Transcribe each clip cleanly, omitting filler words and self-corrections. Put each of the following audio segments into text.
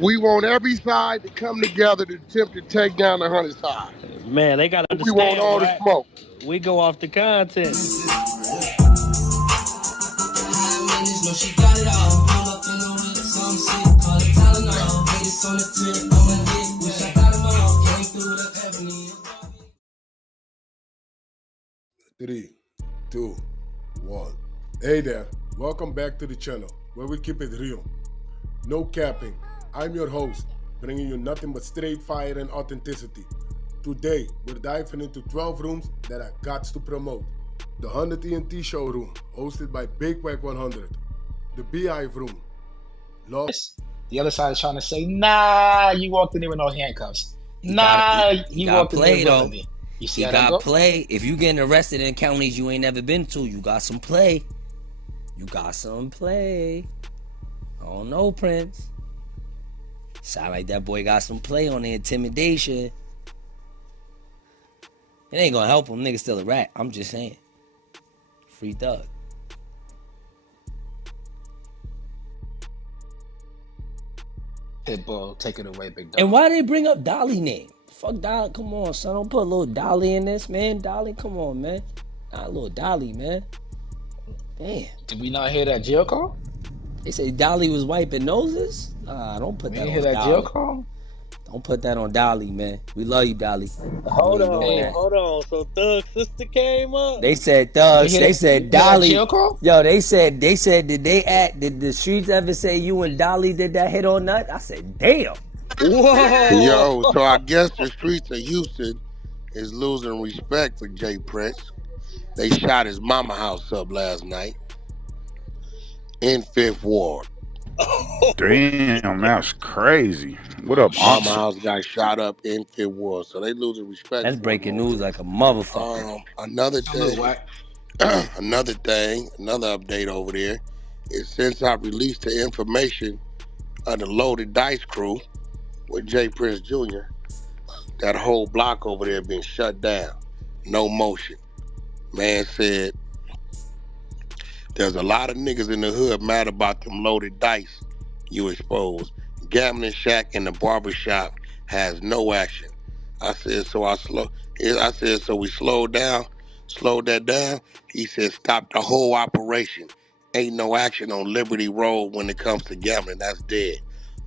We want every side to come together to attempt to take down the 100 side. Man, they gotta We want understand, all the right? smoke. We go off the content. Three, two, one. Hey there, welcome back to the channel where we keep it real. No capping. I'm your host, bringing you nothing but straight fire and authenticity. Today, we're diving into 12 rooms that I got to promote. The 100 TNT showroom, hosted by Big wack100. The Beehive room. The other side is trying to say, nah, you walked in there with no handcuffs. He got You got walked in there play though. willingly. You see He how that got go? play. If you getting arrested in counties you ain't never been to, you got some play. You got some play. I don't know, Prince. Sound like that boy got some play on the intimidation. It ain't gonna help him. Nigga still a rat. I'm just saying. Free thug. Pitbull, take it away, big dog. And why they bring up Dolly name? Fuck Dolly. Come on, son. Don't put a little Dolly in this, man. Dolly, come on, man. Not a little Dolly, man. Damn. Did we not hear that jail call? They say Dolly was wiping noses? Don't put We that didn't on hear that Dolly. jail call? Don't put that on Dolly, man. We love you, Dolly. Hold You doing that. on. So Thug's sister came up. They said thugs. You hear They that- said you hear that Dolly. jail call? Yo, they said did the streets ever say you and Dolly did that hit or not? I said, damn. Whoa. Yo, so I guess the streets of Houston is losing respect for Jay Prince. They shot his mama house up last night in Fifth Ward. Damn, that's crazy. What up, Mama Ox? house got shot up in Fifth Ward, so they losing respect That's for breaking him. news like a motherfucker. Another Salute, thing, Wack. another update over there is since I released the information of the Loaded Dice crew with Jay Prince Jr., that whole block over there been shut down. No motion. Man said there's a lot of niggas in the hood mad about them loaded dice you exposed. Gambling shack and the barber shop has no action. I said so we slowed that down. He said stop the whole operation. Ain't no action on Liberty Road when it comes to gambling. That's dead.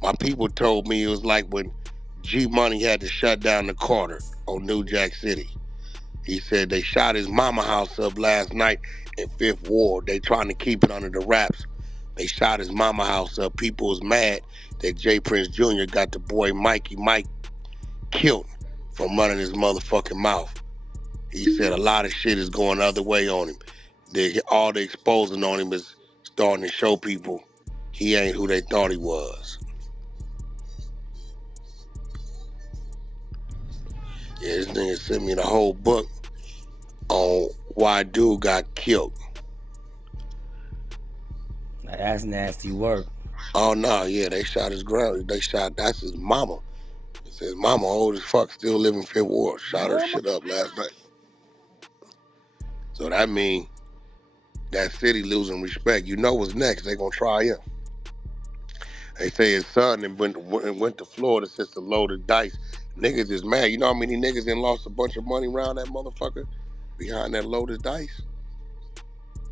My people told me it was like when G Money had to shut down the Carter on New Jack City. He said they shot his mama house up last night in Fifth Ward. They trying to keep it under the wraps. They shot his mama house up. People was mad that Jay Prince Jr. got the boy Mike killed from running his motherfucking mouth. He said a lot of shit is going the other way on him. All the exposing on him is starting to show people he ain't who they thought he was. Yeah, this nigga sent me the whole book on why dude got killed. That's nasty work. Oh no, yeah, they shot that's his mama. His mama old as fuck, still living Fifth Ward. Shot her shit up last night. So that mean that city losing respect. You know what's next. They gonna try him. They say his son and went to Florida since the loaded dice. Niggas is mad. You know how many niggas done lost a bunch of money around that motherfucker behind that loaded dice?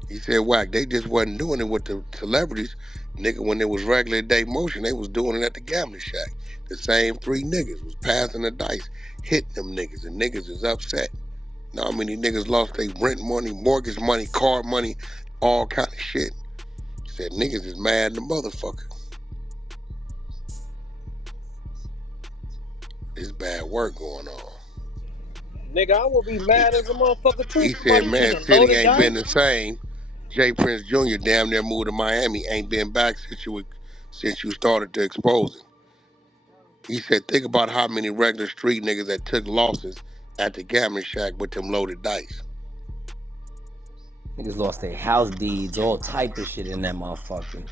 He said, Wack, they just wasn't doing it with the celebrities. Nigga, when it was regular day motion, they was doing it at the gambling shack. The same three niggas was passing the dice, hitting them niggas, and niggas is upset. You know how many niggas lost their rent money, mortgage money, car money, all kind of shit. He said, niggas is mad in the motherfucker. There's bad work going on. Nigga, I will be mad as a motherfucker too. He said, man, city ain't been the same. Jay Prince Jr. damn near moved to Miami, ain't been back since you started to expose him. He said, think about how many regular street niggas that took losses at the gambling shack with them loaded dice. Niggas lost their house deeds, all type of shit in that motherfucker.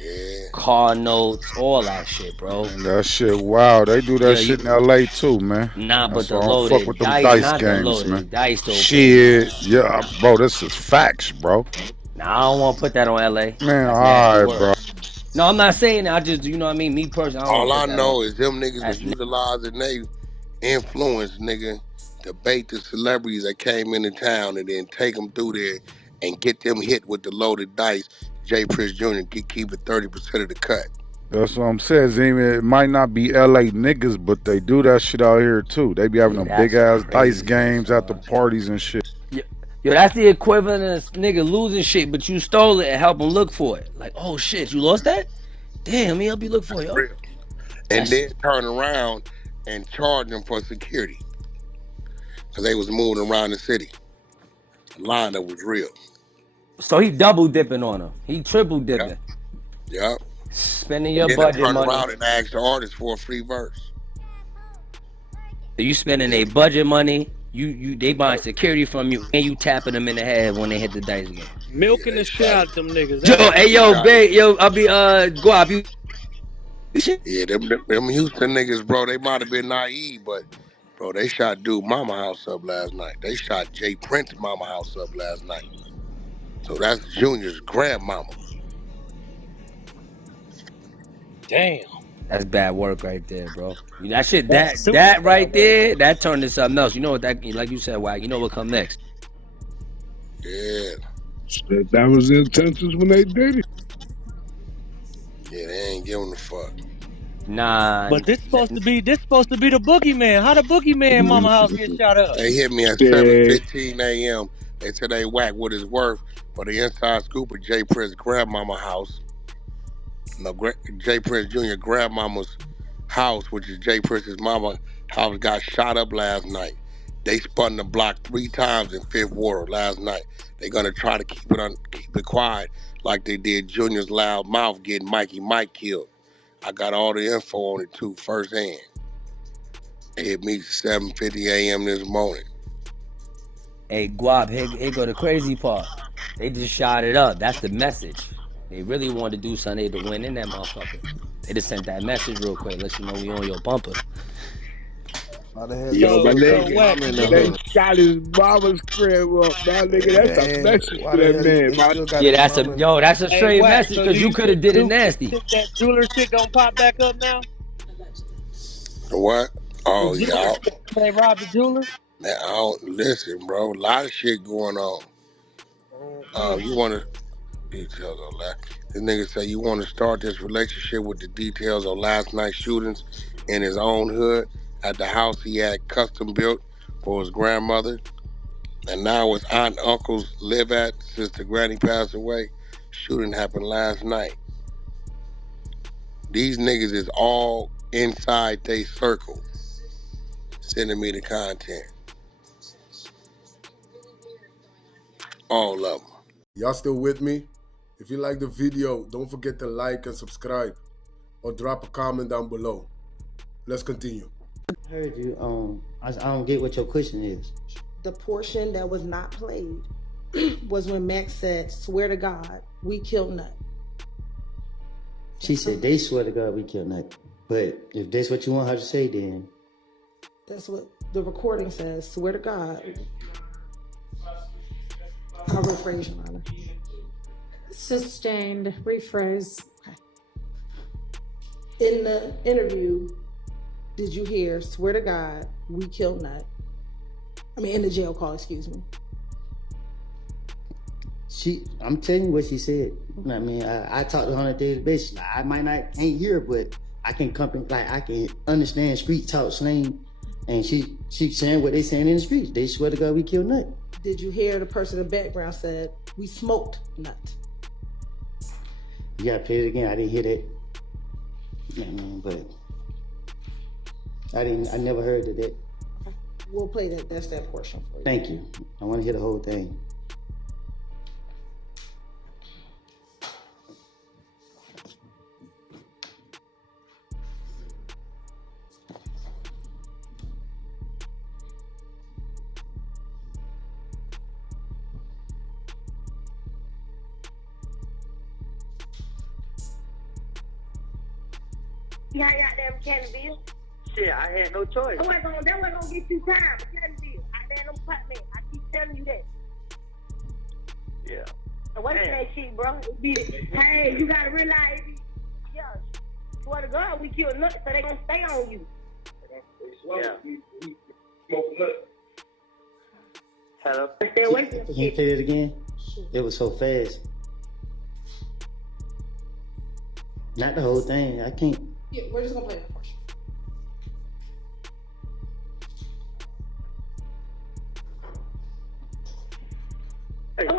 Yeah. Car notes, all that shit, bro. And that shit, wow. They do that shit in LA too, man. Nah, but That's the why I don't fuck loaded with them dice, dice not the games, man. loaded dice, though. Shit, yeah, bro, this is facts, bro. Nah, I don't want to put that on LA. Man, That's alright, nasty bro. work. No, I'm not saying that. I just, you know what I mean? Me personally, I don't want All to I put that on. know is them niggas was That's utilizing they influence, nigga, to bait the celebrities that came into town and then take them through there and get them hit with the loaded dice. Jay Prince Jr. keep it 30% of the cut. That's what I'm saying. It might not be LA niggas, but they do that shit out here too. They be having yeah, them big that's ass dice crazy, games at the son. parties and shit. Yo, that's the equivalent of nigga losing shit, but you stole it and help him look for it. Like, oh shit, you lost that? Damn, let me help you look for it, That's yo. real. And That's then turn around and charge them for security because they was moving around the city. The lineup was real. so he double dipping on him. He triple Yep. dipping. Yep. Spending And your then to budget turn money. around and ask the artist for a free verse. You spending Yeah. a budget money. You they buying Yep. security from you and you tapping them in the head when they hit the dice game. Yeah, Milking they the shit shot out it. of them niggas, Yo, ain't it? hey They yo, shot it. babe, yo, I'll be Guap, you Yeah, them Houston niggas, bro, they might have been naive, but bro, they shot dude mama house up last night. They shot Jay Prince mama house up last night. So that's Junior's grandmama. Damn. That's bad work right there, bro. That shit, That's super that bad right work. there, that turned into something else. You know what that, like you said, Wack. You know what come next? Yeah. That was the intentions when they did it. Yeah, they ain't giving a fuck. Nah, But this supposed to be the boogeyman. How the boogeyman mama house get shot up? They hit me at Yeah, 7:15 a.m. They said they whack what it's worth for the inside scoop of Jay Prince grandmama house. No, Jay Prince Jr. grandmama's house, which is Jay Prince's mama house, got shot up last night. They spun the block 3 times in Fifth Ward last night. They're gonna try to keep it quiet like they did Junior's loud mouth getting Mikey Mike killed. I got all the info on it too, firsthand. It hit me 7:50 a.m. this morning. hey Guap, here go the crazy part. They just shot it up. That's the message. They really wanted to do something to win in that motherfucker. They just sent that message real quick, let you know we on your bumper. Why the hell they yo, my So still got so his nigga, Wack, mama you in the get they hood? this. shot his mama's crib up, my nigga. That's a message Why to the that hell man, they man. still got Yeah, his that's a mama in the yo, that's a Hey straight Wack, message so do because you you could have did it do you nasty. think that jeweler shit gonna pop back up now? What? The Oh jeweler yeah. shit, they robbed the jeweler? Man, I don't listen, bro. A lot of shit going on. Mm-hmm. You want to details on that? This nigga say you want to start this relationship with the details on last night's shootings in his own hood at the house he had custom built for his grandmother, and now his aunt and uncles live at since the granny passed away. Shooting happened last night. These niggas is all inside they circle, sending me the content. All of them. Y'all still with me? If you like the video, don't forget to like and subscribe or drop a comment down below. Let's continue. Heard you. I don't get what your question is. The portion that was not played was when Max said, "Swear to God, we killed Nut." She said they swear to God we killed Nut. But if that's what you want her to say, then That's what the recording says. Swear to God. I'll rephrase, Your Honor. Sustained. Rephrase. In the interview, did you hear, "Swear to God, we killed Nut"? I mean, in the jail call, excuse me. I'm telling you what she said. I mean, I talk to her on a daily basis. Like, I might not ain't here, but I can I can understand street talk slang, and she saying what they saying in the streets. They swear to God we killed Nut. Did you hear the person in the background said, "We smoked Nut"? You gotta play it again. I didn't hear that. Yeah, man, but I never heard of that. We'll play that. That's that portion for you. Thank you. I want to hear the whole thing. See how y'all damn Canterville? Shit, I had no choice. That wasn't gonna get you time, Canterville. I damn them pot man. I keep telling you that. Yeah. And what's that shit, bro? It be, hey, you gotta realize Yeah. Swear to God, we kill nuts, so they gonna stay on you. Yeah. Hello. Stay away from Can you play it again? It was so fast. Not the whole thing. I can't. Yeah, we're just gonna play that portion. That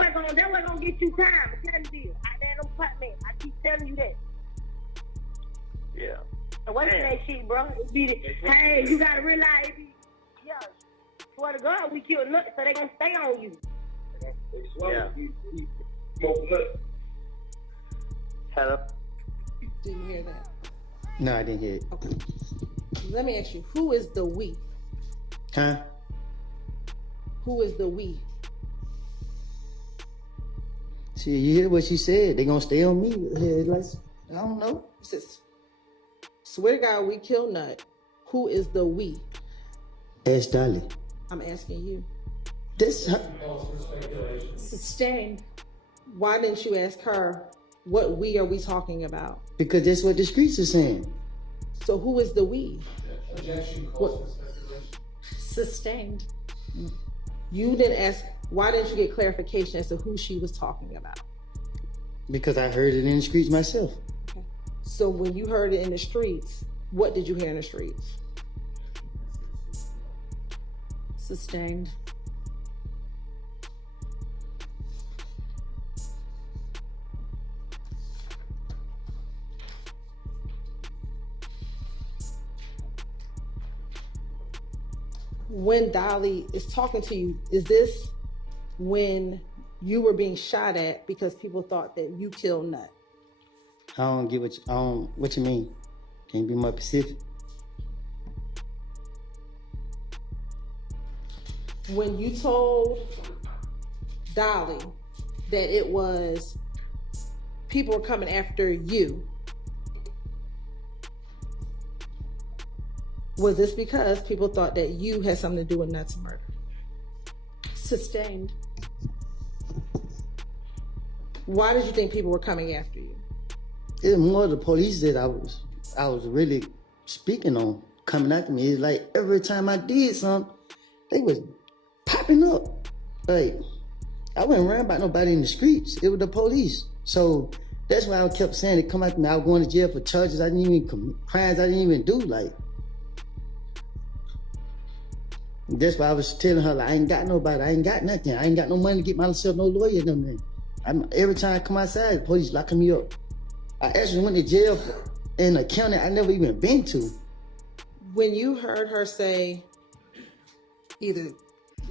wasn't gonna get you time. I'm telling you, I damn them pot man. I keep telling you that. Yeah. And wait for that shit, bro. It be the, hey, you gotta realize it be, yeah. Swear to God, we kill nuts, so they gonna stay on you. Yeah. Hello. Didn't hear that. No, I didn't hear it. Okay. Let me ask you, who is the we? Huh? Who is the we? See, you hear what she said? They gonna stay on me. Like, I don't know. It says, swear to God, we kill nut. Who is the we? Ask Dolly. I'm asking you. This. Sustained. Why didn't you ask her, what we are we talking about? Because that's what the streets are saying. So who is the we? Objection What? calls for speculation. Sustained. You didn't ask, why didn't you get clarification as to who she was talking about? Because I heard it in the streets myself. Okay. So when you heard it in the streets, what did you hear in the streets? Sustained. When Dolly is talking to you, is this when you were being shot at because people thought that you killed Nut? I don't get what what you mean. Can you be more specific? When you told Dolly that it was people were coming after you, was this because people thought that you had something to do with Nut's murder? Sustained. Why did you think people were coming after you? It's more the police that I was really speaking on coming after me. It's like every time I did something, they was popping up. Like I wasn't worrying about nobody in the streets. It was the police. So that's why I kept saying it come after me. I was going to jail for charges I didn't even commit, crimes I didn't even do. Like that's why I was telling her, like, I ain't got nobody, I ain't got nothing. I ain't got no money to get myself no lawyer, nothing. Every time I come outside, the police locking me up. I actually went to jail in a county I never even been to. When you heard her say, either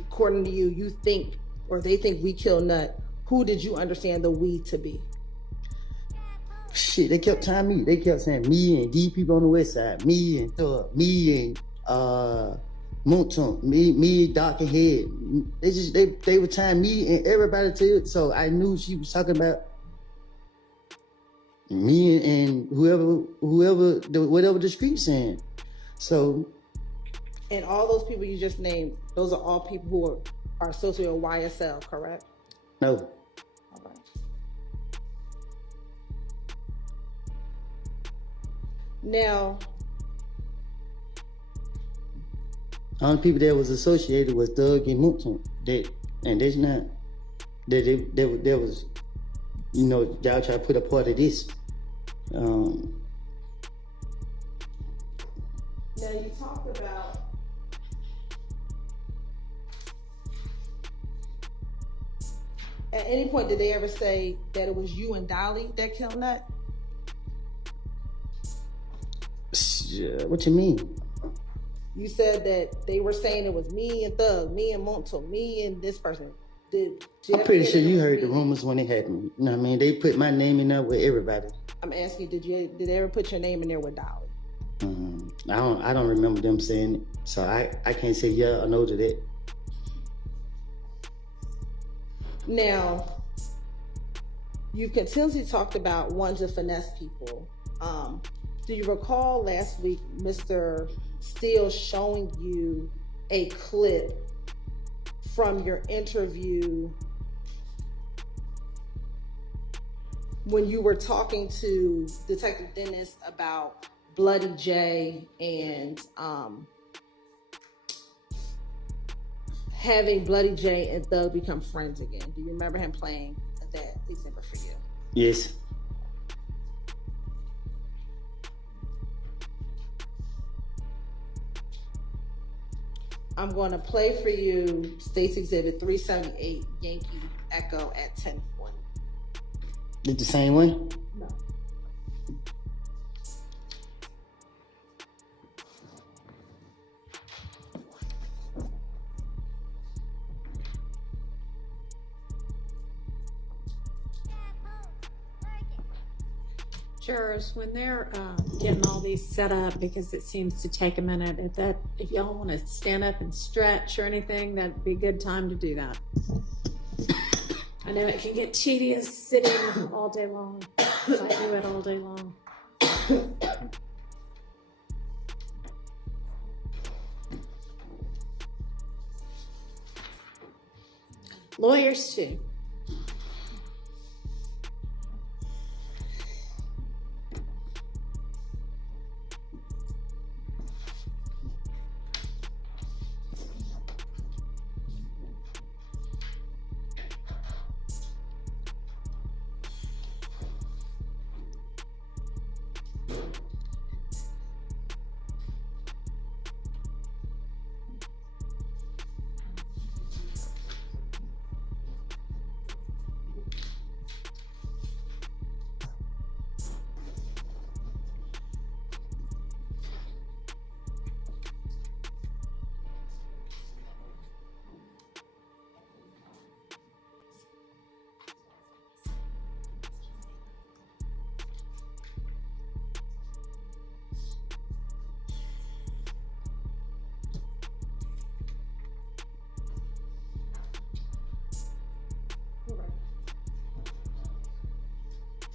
according to you, you think or they think we killed Nut, who did you understand the we to be? Shit, they kept telling me. They kept saying me and these people on the west side, me and Thug, me and Moonton, me, dark and head. They were tying me and everybody to it. So I knew she was talking about me and whatever the street saying. So. And all those people you just named, those are all people who are associated with YSL, correct? No. All right. Now, only people that was associated was Thug and Moonton. And that's not that was, you know, y'all try to put a part of this. Now you talked about at any point did they ever say that it was you and Dolly that killed Nut? What you mean? You said that they were saying it was me and Thug, me and Monto, me and this person. I'm pretty sure you heard the rumors when it happened. You know what I mean? They put my name in there with everybody. I'm asking you, did they ever put your name in there with Dolly? I don't remember them saying it, so I can't say yeah or no to that. Now, you've continuously talked about wanting to finesse people. Do you recall last week Mr. Steele showing you a clip from your interview when you were talking to Detective Dennis about Bloody J and having Bloody J and Thug become friends again. Do you remember him playing that example for you? Yes. I'm going to play for you State's Exhibit 378, Yankee Echo at 10:40. Is the same one? No. Jurors, when they're getting all these set up, because it seems to take a minute, if y'all want to stand up and stretch or anything, that'd be a good time to do that. I know it can get tedious sitting all day long. I do it all day long. Lawyers too.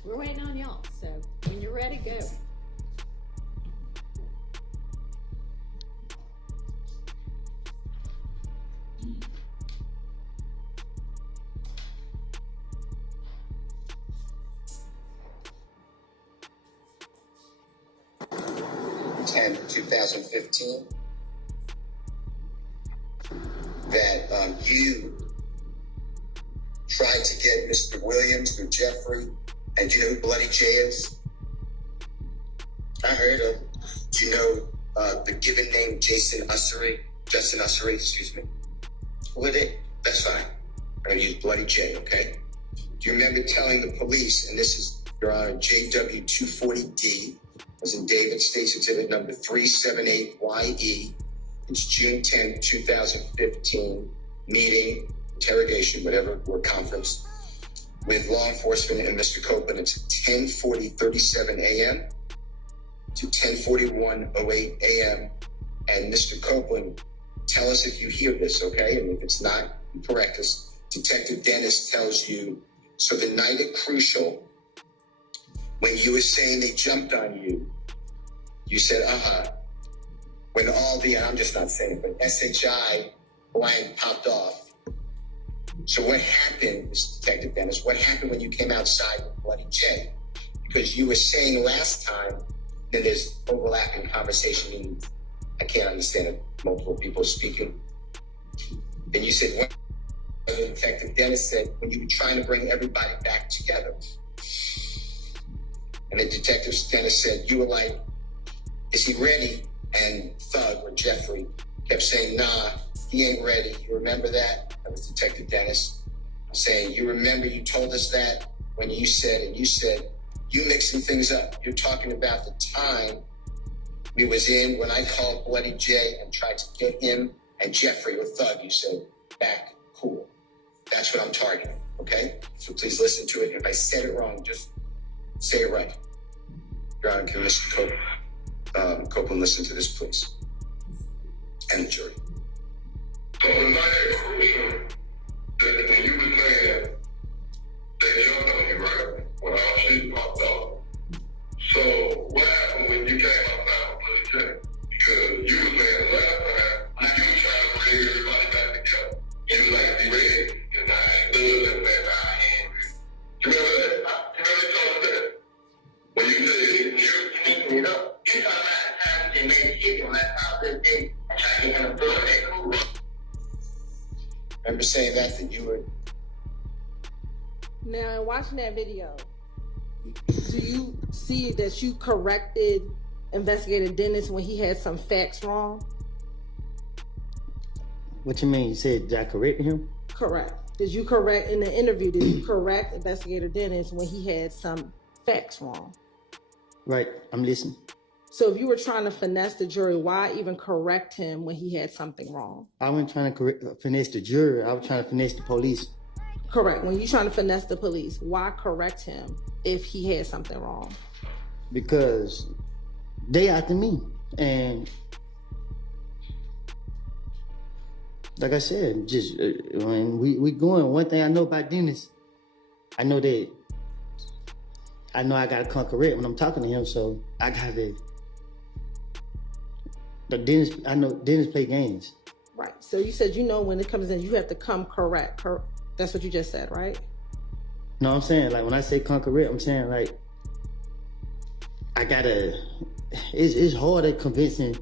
We're waiting on y'all, so when you're ready, go. In 2015, that you tried to get Mr. Williams or Jeffrey, and do you know who Bloody J is? I heard of. Do you know the given name Justin Ussery, excuse me? Who are they? That's fine. I'm going to use Bloody J, okay? Do you remember telling the police, and this is, Your Honor, JW240D, was in David State's Exhibit number 378YE. It's June 10, 2015, meeting, interrogation, whatever, or conference, with law enforcement and Mr. Copeland. It's 10:40:37 a.m. to 10:41:08 a.m. And Mr. Copeland, tell us if you hear this, okay? And if it's not, you correct us. Detective Dennis tells you, so the night at Crucial, when you were saying they jumped on you, you said, when all the, I'm just not saying, but SHI blank popped off. So what happened, Mr. Detective Dennis, what happened when you came outside with Bloody J? Because you were saying last time that there's overlapping conversation, meaning I can't understand it, multiple people speaking. Then you said, when Detective Dennis said, when you were trying to bring everybody back together. And the Detective Dennis said, you were like, is he ready? And Thug or Jeffrey kept saying, nah, he ain't ready. You remember that? That was Detective Dennis saying, you remember you told us that when you said, and you said, you mixing things up. You're talking about the time we was in when I called Bloody J and tried to get him and Jeffrey or Thug. You said, back, cool. That's what I'm targeting, okay? So please listen to it. If I said it wrong, just say it right. Your Honor, can Mr. Copeland listen to this, please? And the jury. So the night at Crucial, that when you were saying they jumped on you, right? When all shit popped off. So what happened when you came outside of Bloody J? Because you were saying the last time, like you were trying to bring everybody back together. You was like, be ready. And I stood and said, nah, I ain't ready. You remember that? You remember they told made chicken last house that day. I tried to get him a foot of that cool. Remember saying that you were. Now, in watching that video, do you see that you corrected Investigator Dennis when he had some facts wrong? What you mean? You said did I correct him? Correct. Did you correct in the interview? Did you correct Investigator Dennis when he had some facts wrong? Right. I'm listening. So if you were trying to finesse the jury, why even correct him when he had something wrong? I wasn't trying to finesse the jury. I was trying to finesse the police. Correct. When you're trying to finesse the police, why correct him if he had something wrong? Because they after me. And like I said, just when we going, one thing I know about Dennis, I know I gotta come correct when I'm talking to him, so I gotta. But Dennis, I know Dennis play games. Right. So you said when it comes in, you have to come correct. That's what you just said, right? No, I'm saying like when I say come correct, I'm saying like I gotta. It's hard at convincing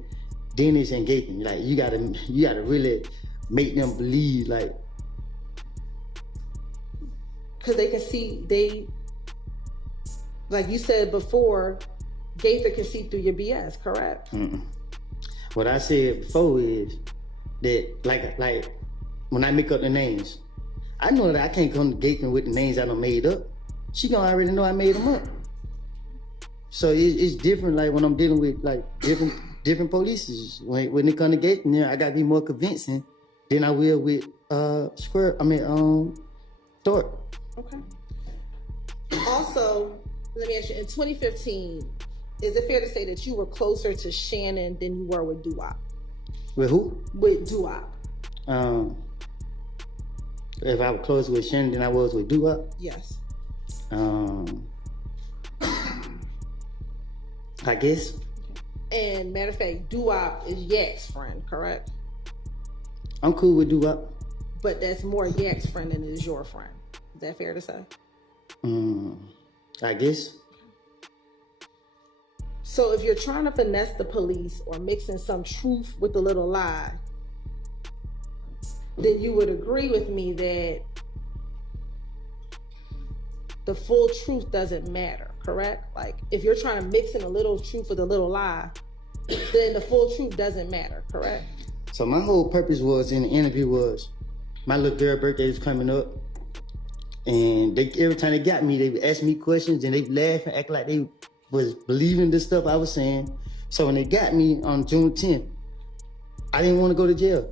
Dennis and Gaten. Like you gotta really make them believe like. Because they can see like you said before, Gaither can see through your BS, correct? What I said before is that like when I make up the names, I know that I can't come to Gaither with the names I done made up. She gonna already know I made them up. So it's different like when I'm dealing with like different police. When it come to Gaither, I gotta be more convincing than I will with Thorpe. Okay. Also, let me ask you, in 2015, is it fair to say that you were closer to Shannon than you were with Doo-Wop? With who? With Doo-Wop. If I was closer with Shannon than I was with Doo-Wop? Yes. I guess. And matter of fact, Doo-Wop is Yak's friend, correct? I'm cool with Doo-Wop. But that's more Yak's friend than it is your friend. Is that fair to say? I guess. So if you're trying to finesse the police or mixing some truth with a little lie, then you would agree with me that the full truth doesn't matter, correct? Like if you're trying to mix in a little truth with a little lie, then the full truth doesn't matter, correct? So my whole purpose was in the interview was my little girl birthday was coming up, and every time they got me, they would ask me questions and they would laugh and act like they was believing the stuff I was saying. So when they got me on June 10th, I didn't want to go to jail.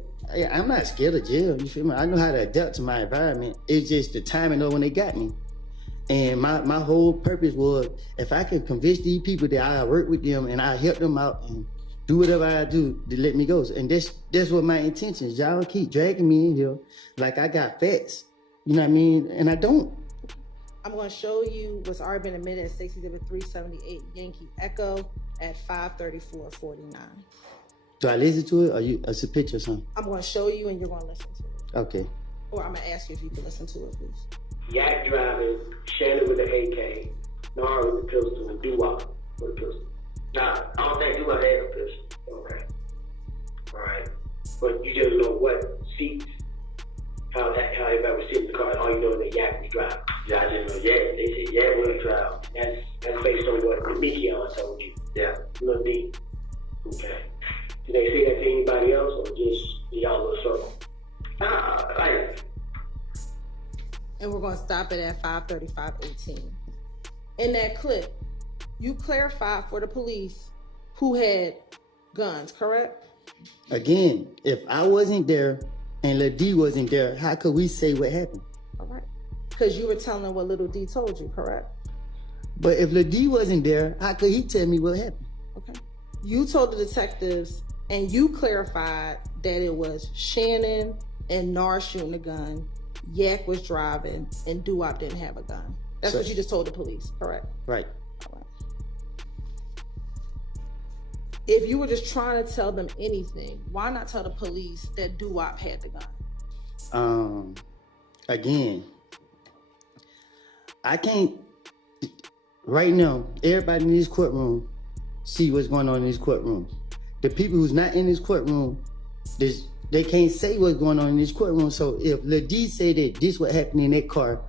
I'm not scared of jail, you feel me? I know how to adapt to my environment. It's just the timing of when they got me. And my whole purpose was, if I could convince these people that I work with them and I help them out and do whatever I do to let me go. And that's what my intention is. Y'all keep dragging me in here like I got facts. You know what I mean? And I don't. I'm going to show you what's already been admitted at 378 Yankee Echo at 534:49. Do I listen to it or it's a picture or something? I'm going to show you and you're going to listen to it. Okay. Or I'm going to ask you if you can listen to it, please. Yak driving, Shannon with the AK, Nara with the pistol, and Doo-Wop with the pistol. Nah, I don't think Doo-Wop had a pistol. Okay. All right. But you just know what seats, how everybody was sitting in the car, and all you know is that Yak was driving. Yeah, I just know Yak. They said Yak was driving. That's based on what Mikion told you. Yeah. Little D. Okay. Did they say that to anybody else or just y'all little circle? Like. And we're going to stop it at 5:35:18. In that clip, you clarified for the police who had guns, correct? Again, if I wasn't there and Lil D wasn't there, how could we say what happened? All right. Because you were telling them what Little D told you, correct? But if Lil D wasn't there, how could he tell me what happened? Okay. You told the detectives and you clarified that it was Shannon and Nar shooting a gun, Yak was driving, and Doo-Wop didn't have a gun. That's what you just told the police, correct? Right. All right. If you were just trying to tell them anything, why not tell the police that Doo-Wop had the gun? Again, I can't, right now, everybody in this courtroom see what's going on in this courtroom. The people who's not in this courtroom, they can't say what's going on in this courtroom. So if Lil D say that this what happened in that car,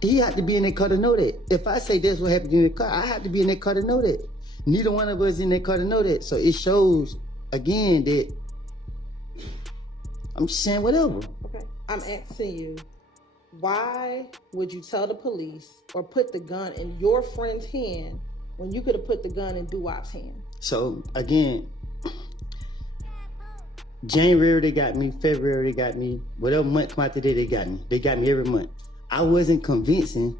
he had to be in that car to know that. If I say that's what happened in the car, I have to be in that car to know that. Neither one of us in that car to know that. So it shows, again, that I'm just saying whatever. Okay, I'm asking you, why would you tell the police or put the gun in your friend's hand when you could have put the gun in Doo-Wop's hand? So again, January they got me, February they got me, whatever month come out today they got me. They got me every month. I wasn't convincing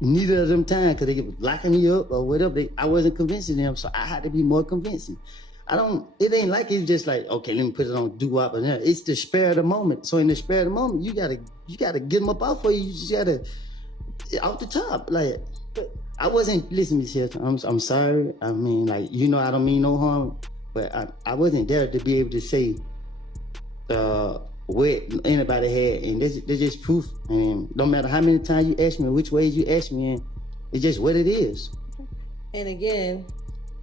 neither of them times because they was locking me up or whatever. I wasn't convincing them, so I had to be more convincing. It ain't like it's just like, okay, let me put it on Doo-Wop. It's the spare of the moment. So in the spare of the moment, you gotta get them up off of you. You just gotta, off the top. Like, I wasn't, listen, Miss Hilton, I'm sorry. I mean, like, I don't mean no harm, but I wasn't there to be able to say what anybody had. And there's just proof. And no matter how many times you ask me, which ways you ask me, and it's just what it is. And again,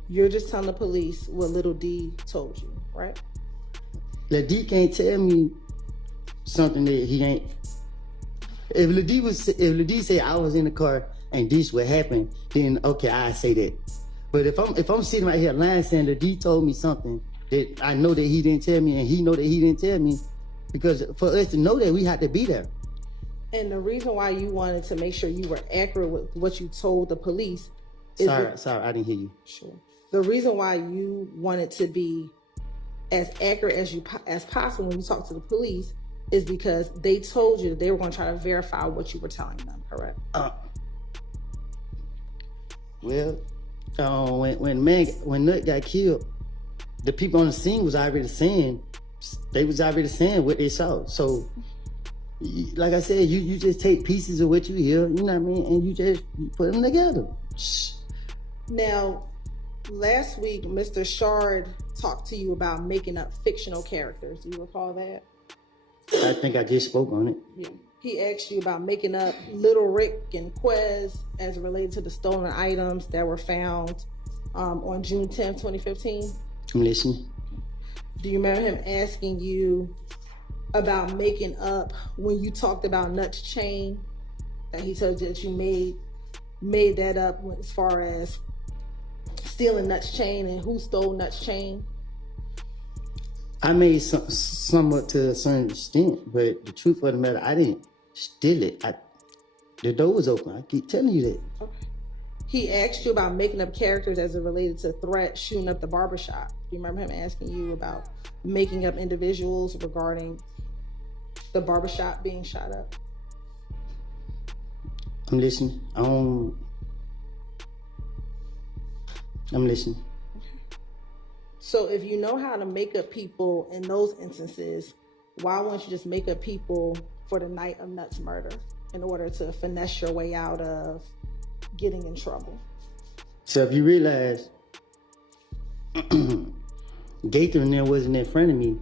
you're just telling the police what Little D told you, right? Lil D can't tell me something that he ain't. If Lil D say I was in the car and this what happened, then okay, I say that. But if I'm sitting right here lying saying Lil D told me something that I know that he didn't tell me and he know that he didn't tell me, because for us to know that, we had to be there. And the reason why you wanted to make sure you were accurate with what you told the police is Sorry, I didn't hear you. Sure. The reason why you wanted to be as accurate as possible when you talk to the police is because they told you that they were going to try to verify what you were telling them, correct? When Nut got killed, the people on the scene was already saying what they saw. So, like I said, you just take pieces of what you hear, you know what I mean, and you put them together. Now, last week, Mr. Shard talked to you about making up fictional characters. Do you recall that? I think I just spoke on it. Yeah. He asked you about making up Little Rick and Quez as related to the stolen items that were found on June 10th, 2015. I'm listening. Do you remember him asking you about making up when you talked about Nut's chain? That he told you that you made that up as far as stealing Nut's chain and who stole Nut's chain? I made somewhat to a certain extent, but the truth of the matter, I didn't steal it. The door was open. I keep telling you that. Okay. He asked you about making up characters as it related to threat shooting up the barbershop. Do you remember him asking you about making up individuals regarding the barbershop being shot up? I'm listening. I'm listening. So if you know how to make up people in those instances, why wouldn't you just make up people for the night of Nut's murder in order to finesse your way out of getting in trouble? So if you realize Gaither and them wasn't in front of me,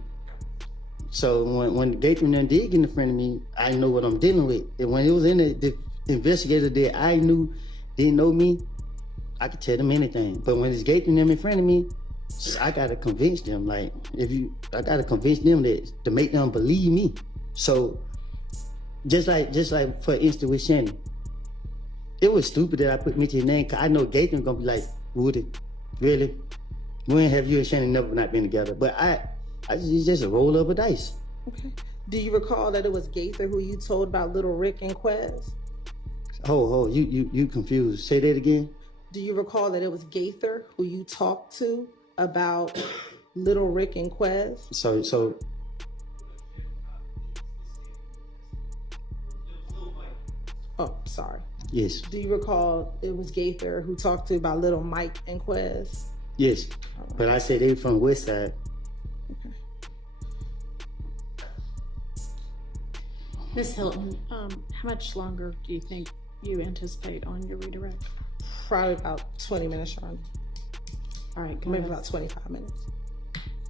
so when Gaither and them did get in front of me, I know what I'm dealing with. And when it was in the investigator that I knew didn't know me, I could tell them anything. But when it's Gaither and them in front of me, I gotta convince them. Like, I gotta convince them that to make them believe me. So just like for instance with Shannon, it was stupid that I put Mitch's name, cause I know Gaither gonna be like, Woody, really? When have you and Shannon never not been together? But it's just a roll of a dice. Okay. Do you recall that it was Gaither who you told about Little Rick and Quez? You confused. Say that again. Do you recall that it was Gaither who you talked to about Little Rick and Quez? So oh, sorry. Yes. Do you recall it was Gaither who talked to you about Little Mike and Quez? Yes. But I said they from the West Side. Okay. Ms. Hilton, how much longer do you think you anticipate on your redirect? Probably about 20 minutes, Sharon. All right, maybe about 25 minutes.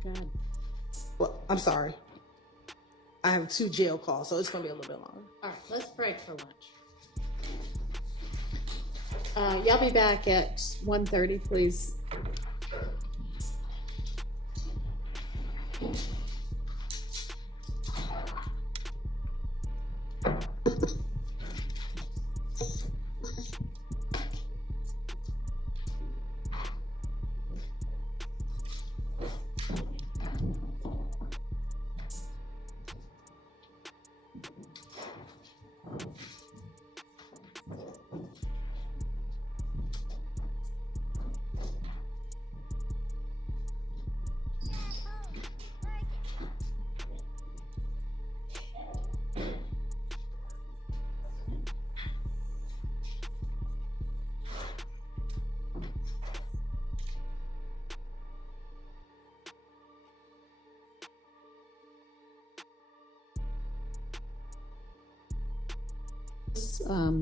Good. Well, I'm sorry. I have 2 jail calls, so it's going to be a little bit longer. All right, let's break for lunch. Y'all be back at 1:30, please.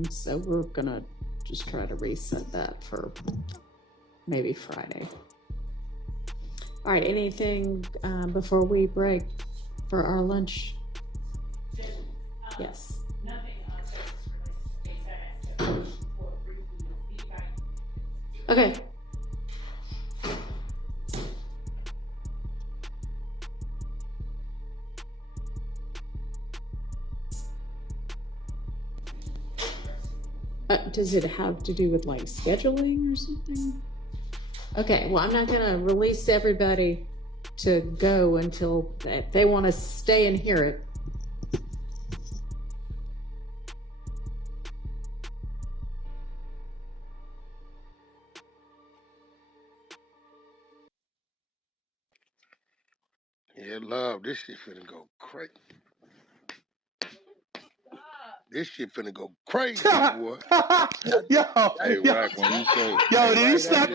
So we're gonna just try to reset that for maybe Friday. All right, anything before we break for our lunch? Yes. Okay. Does it have to do with like scheduling or something? Okay, well, I'm not gonna release everybody to go until they want to stay and hear it. Yeah, love. This shit finna go crazy. This shit finna go crazy, boy. Yo, Hey, yo, Wack, when you say, yo, hey, did right you after slap